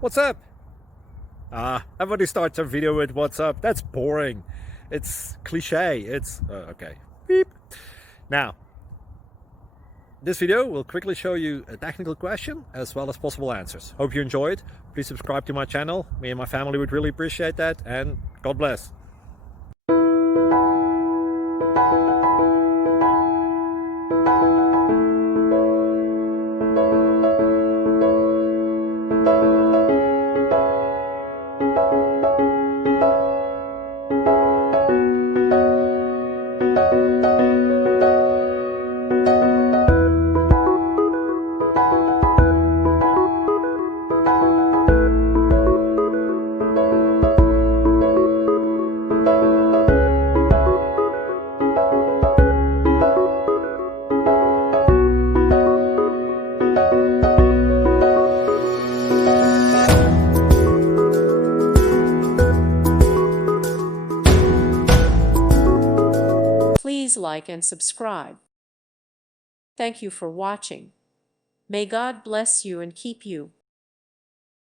What's up? Everybody starts a video with what's up. That's boring. It's cliche. It's okay. Beep. Now, this video will quickly show you a technical question as well as possible answers. Hope you enjoyed. Please subscribe to my channel. Me and my family would really appreciate that, and God bless. Please like and subscribe. Thank you for watching. May God bless you and keep you.